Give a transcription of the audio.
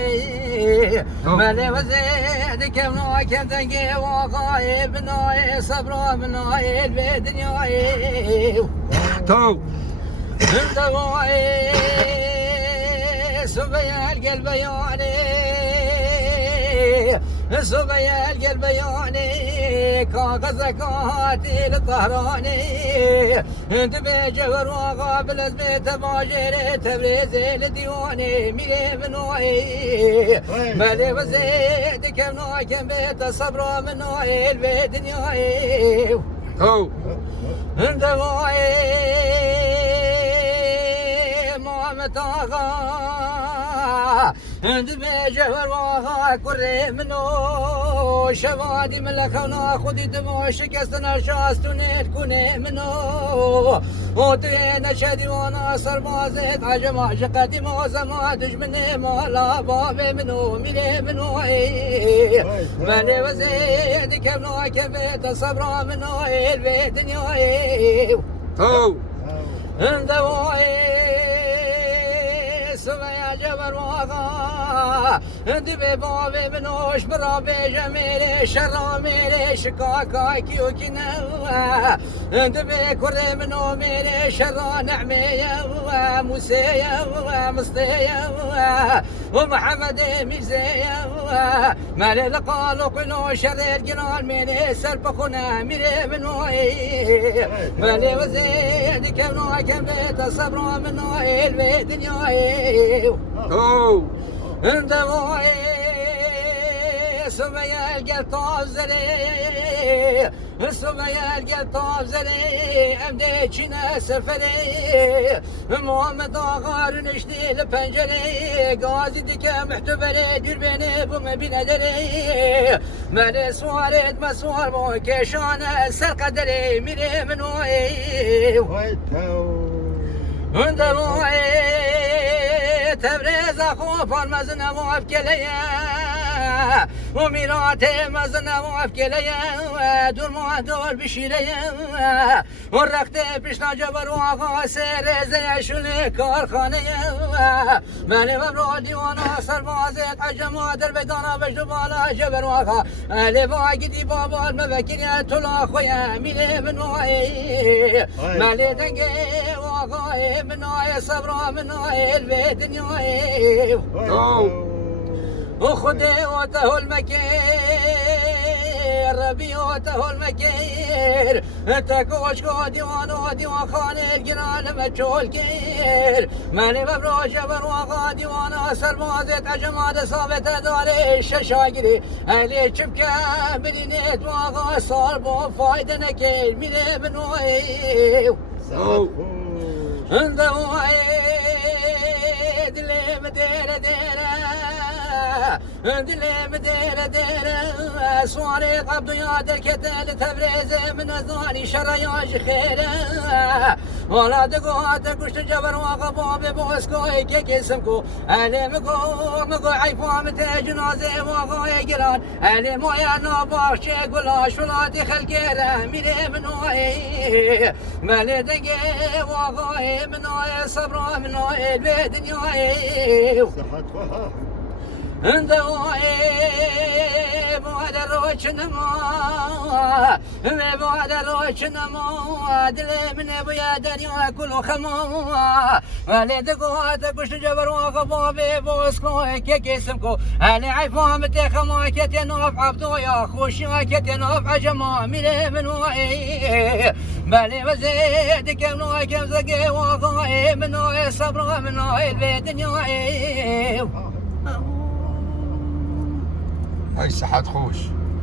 منوعي مالي وزيد كم نوع كم تنقي وقاي بنوعي صبر منوعي بدنياي تو منوعي سبيا القلب يوني سبيا القلب يوني كاغزك هاتي الطهراني انت بجبر وقابل ازبيت باجري تبريزي لديوني ميلي بنوعي مالي وزيد كم نوع كم بيت صبر من نوعي البدنياي تو انت نوعي متاغا عند بجهر واغا كري منو شوادي ملكنا خدي دمو شكستنا شاستوني تكوني منو وطينا شدي وانا سربازت عجم عشقتي موزما دجمني مالا بابي منو ميلي منو مالي وزيد كمنو كبيت صبرا منو البيت نيوي تو عند سويا جبر واغا دبي بابي بنوش برابي جميلي شراميلي شكاكا كيوكينا دبي كوري منو ميلي شرا نعمية موسية مصطية ومحمد ميزية مالي لقالو قنو شرير جنال ميلي سربخونا ميلي منوي مالي وزيد كمنو كم بيت صبرا منو البيت نيوي تو انت موي سمية القطاب زري سمية القطاب زري امديتشنا سفري محمد آغار نشتي البنجري قازي ديك محتبري دير بيني بوم بين دري ماني سوارد مسوار مو كيشان سر قدري ميري منوي انت موي تبريز خوف المزنة موافقليا وميراتي مزنة موافقليا دور ما دور بشيليا ورقتي بشنا جبر واغا سير زي شولي كارخانيا ماني مبرودي وانا سربازت عجم در بدانا بجدبالا جبر واغا اللي باقدي بابا المبكين تلا خويا ميلي من واي مالي دنقي واغا من واي صبرا من واي البيت نيوي وخدي وته المكير ربي وته المكير تكوش ديوان ديوان خاني الجنان مجهول كير ماني مبروش برواقا ديوان سربازت عجماد صابت داري الششاقري اللي شبكة بلينيت واغا صار بو فايدة نكير ميلي بنوي عند وايد اللي مدير ديره دلي مدير ديره صواري قبض ياد الكتل تبريز من الظاني شراياج خيره ولا دقوات قشت جبر وقباب بوسكوي كيك اسمكو علي مقو عيفو متى جنازي وقو يقران علي مويا نوباش قلاش ولا دخل كيره ميلي منوي مالي دقي وقو منوي صبرا منوي البيت نيوي عند بعد الروش نما بعد الروش نما دلي من ابويا دنيا كل خما وليد قوات قش جبر وقبابي بوسكو كيك اسمكو انا عيفام تخما كتي نوف عبدو يا خوشي كتي نوف عجما ميلي من وعي بالي وزيد كم نوع كم زقي وقاي من نوع صبر من نوع البيت نوعي هاي صحة خوش